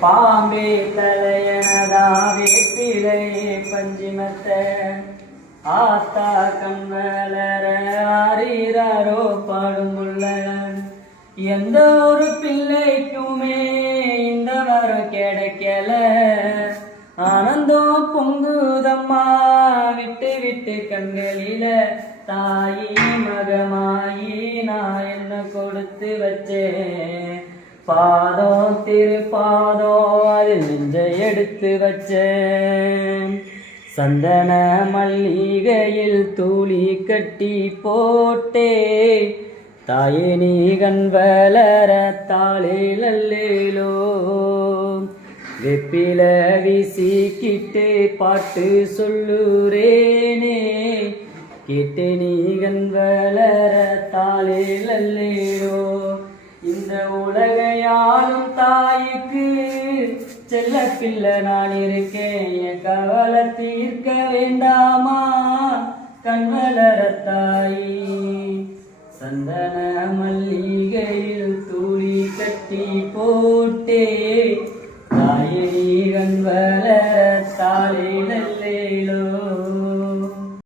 பாம்பே தலையனதா வேப்பிலையே பஞ்சிமத்த ஆத்தா கண்மலர ஆரீராரோ பாடுமுள்ள எந்த ஒரு பிள்ளைக்குமே இந்த வரம் கிடைக்கல ஆனந்தம் பொங்குதம்மா விட்டு விட்டு கண்களில தாயி மகமாயி நான் என்ன கொடுத்து வச்சேன் பாதம் திருப்பாதம் அது நெஞ்சை எடுத்து வச்சேன் சந்தன மல்லிகையில் தூளி கட்டி போட்டே தாயே நீ கண் வளர தாளில் அல்லேலோ வெப்பில வீசிக்கிட்டு பாட்டு சொல்லுறேனே கேட்டு நீ கண் வளர தாளில் அல்லேலோ இந்த உலகையாளும் தாய்க்கு செல்ல பிள்ளை நான் இருக்கேன் என் கவலை தீர்க்க வேண்டாமா கண் வளர தாயி சந்தன மல்லிகையில் தூளி கட்டி போட்டே தாயே கண்